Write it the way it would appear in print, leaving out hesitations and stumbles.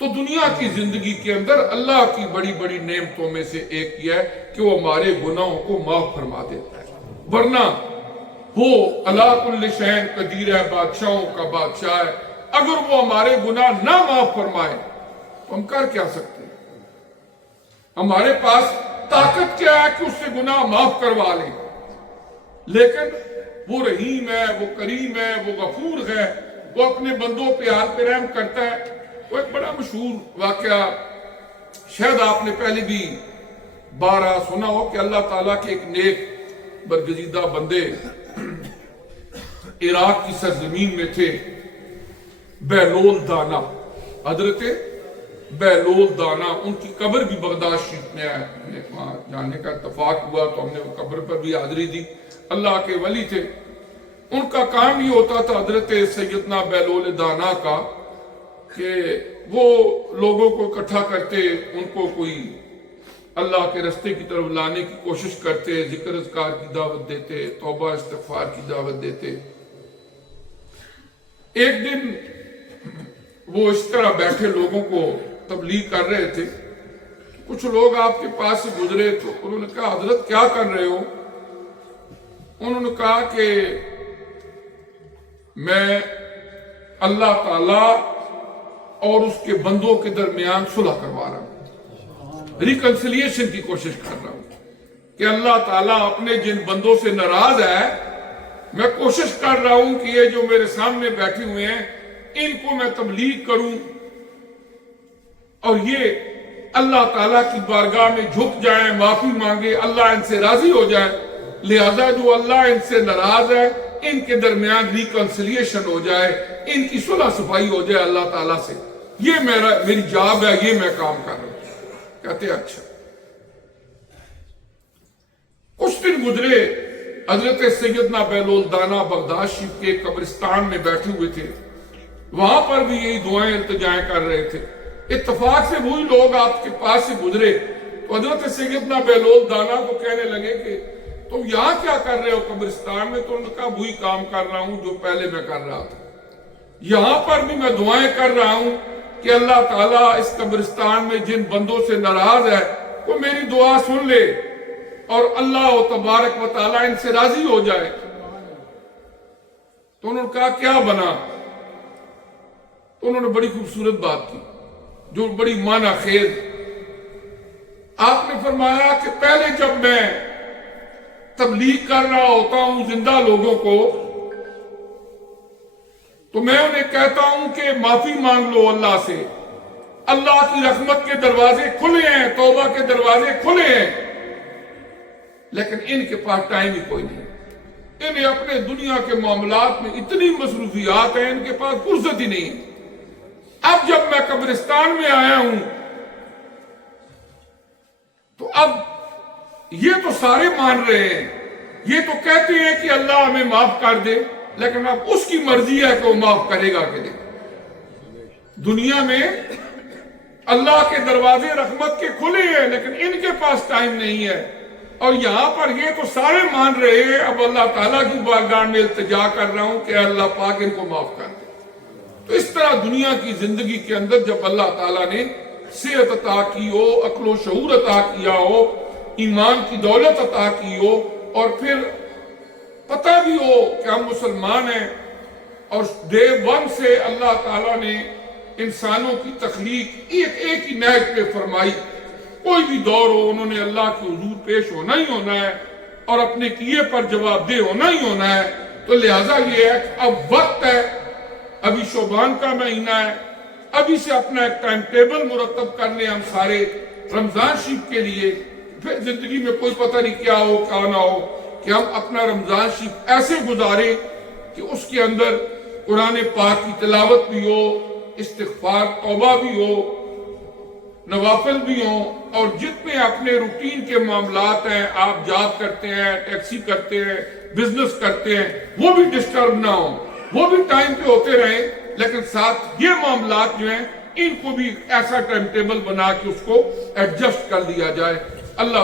تو دنیا کی زندگی کے اندر اللہ کی بڑی بڑی نعمتوں میں سے ایک یہ ہے کہ وہ ہمارے گناہوں کو معاف فرما دیتا ہے، ورنہ وہ علی کل شیء قدیر ہے، بادشاہوں کا بادشاہ ہے، اگر وہ ہمارے گناہ نہ معاف فرمائے تو ہم کر کیا سکتے ہیں؟ ہمارے پاس طاقت کیا ہے کہ اس سے گناہ معاف کروا لیں؟ لیکن وہ رحیم ہے، وہ کریم ہے، وہ غفور ہے، وہ اپنے بندوں پہ حال پہ رحم کرتا ہے۔ وہ ایک بڑا مشہور واقعہ شاید آپ نے پہلے بھی بارہا سنا ہو کہ اللہ تعالیٰ کے ایک نیک برگزیدہ بندے عراق کی سرزمین میں تھے، بہلول دانا، حضرت بہلول دانا۔ ان کی قبر بھی بغداد شریف میں ہے، وہاں جانے کا اتفاق ہوا تو ہم نے وہ قبر پر بھی حاضری دی۔ اللہ کے ولی تھے، ان کا کام یہ ہوتا تھا حضرت سیدنا بہلول دانا کا کہ وہ لوگوں کو اکٹھا کرتے، ان کو کوئی اللہ کے رستے کی طرف لانے کی کوشش کرتے، ذکر اذکار کی دعوت دیتے، توبہ استغفار کی دعوت دیتے۔ ایک دن وہ اس طرح بیٹھے لوگوں کو تبلیغ کر رہے تھے، کچھ لوگ آپ کے پاس سے گزرے تو انہوں نے کہا حضرت کیا کر رہے ہو؟ انہوں نے کہا کہ میں اللہ تعالیٰ اور اس کے بندوں کے درمیان صلح کروا رہا ہوں، ریکنسیلیشن کی کوشش کر رہا ہوں کہ اللہ تعالیٰ اپنے جن بندوں سے ناراض ہے، میں کوشش کر رہا ہوں کہ یہ جو میرے سامنے بیٹھے ہوئے ہیں ان کو میں تبلیغ کروں اور یہ اللہ تعالیٰ کی بارگاہ میں جھک جائیں، معافی مانگے، اللہ ان سے راضی ہو جائے، لہذا جو اللہ ان سے ناراض ہے ان کے درمیان ریکنسیلیشن ہو جائے، ان کی صلح صفائی ہو جائے اللہ تعالیٰ سے، یہ میری جاب ہے، یہ میں کام کر رہا ہوں۔ کہتے اچھا۔ کچھ دن گزرے، حضرت سیدنا بہلول دانا بغداد شریف کے قبرستان میں بیٹھے ہوئے تھے، وہاں پر بھی یہی دعائیں التجائیں کر رہے تھے۔ اتفاق سے وہی لوگ آپ کے پاس سے گزرے تو حضرت سیدنا بہلول دانا کو کہنے لگے کہ تم یہاں کیا کر رہے ہو قبرستان میں؟ تو انہوں نے کہا وہی کام کر رہا ہوں جو پہلے میں کر رہا تھا، یہاں پر بھی میں دعائیں کر رہا ہوں کہ اللہ تعالیٰ اس قبرستان میں جن بندوں سے ناراض ہے وہ میری دعا سن لے اور اللہ تبارک و تعالیٰ ان سے راضی ہو جائے۔ تو انہوں نے کہا کیا بنا؟ تو انہوں نے بڑی خوبصورت بات کی جو بڑی معنی خیز۔ آپ نے فرمایا کہ پہلے جب میں تبلیغ کر رہا ہوتا ہوں زندہ لوگوں کو تو میں انہیں کہتا ہوں کہ معافی مانگ لو اللہ سے، اللہ کی رحمت کے دروازے کھلے ہیں، توبہ کے دروازے کھلے ہیں، لیکن ان کے پاس ٹائم ہی کوئی نہیں، انہیں اپنے دنیا کے معاملات میں اتنی مصروفیات ہیں، ان کے پاس فرصت ہی نہیں ہے۔ اب جب میں قبرستان میں آیا ہوں تو اب یہ تو سارے مان رہے ہیں، یہ تو کہتے ہیں کہ اللہ ہمیں معاف کر دے، لیکن اب اس کی مرضی ہے کہ وہ معاف کرے گا کہ نہیں۔ دنیا میں اللہ کے دروازے رحمت کے کھلے ہیں لیکن ان کے پاس ٹائم نہیں ہے، اور یہاں پر یہ تو سارے مان رہے ہیں، اب اللہ تعالیٰ کی بارگاہ میں التجا کر رہا ہوں کہ اللہ پاک ان کو معاف کر دے۔ تو اس طرح دنیا کی زندگی کے اندر جب اللہ تعالیٰ نے صحت عطا کی ہو، عقل و شعور عطا کیا ہو، ایمان کی دولت عطا کی ہو، اور پھر پتہ بھی ہو کہ ہم مسلمان ہیں، اور ڈے ون سے اللہ تعالیٰ نے انسانوں کی تخلیق ایک ہی نہج پہ فرمائی، کوئی بھی دور ہو انہوں نے اللہ کے حضور پیش ہونا ہی ہونا ہے اور اپنے کیے پر جواب دہ ہونا ہی ہونا ہے۔ تو لہٰذا یہ ہے کہ اب وقت ہے، ابھی شعبان کا مہینہ ہے، ابھی سے اپنا ایک ٹائم ٹیبل مرتب کر لیں ہم سارے رمضان شریف کے لیے، پھر زندگی میں کوئی پتہ نہیں کیا ہو کیا نہ ہو، کہ ہم اپنا رمضان شریف ایسے گزاریں کہ اس کے اندر قرآن پاک کی تلاوت بھی ہو، استغفار توبہ بھی ہو، نوافل بھی ہوں، اور جتنے اپنے روٹین کے معاملات ہیں، آپ جاب کرتے ہیں، ٹیکسی کرتے ہیں، بزنس کرتے ہیں، وہ بھی ڈسٹرب نہ ہوں، وہ بھی ٹائم پہ ہوتے رہیں، لیکن ساتھ یہ معاملات جو ہیں ان کو بھی ایسا ٹائم ٹیبل بنا کے اس کو ایڈجسٹ کر دیا جائے۔ اللہ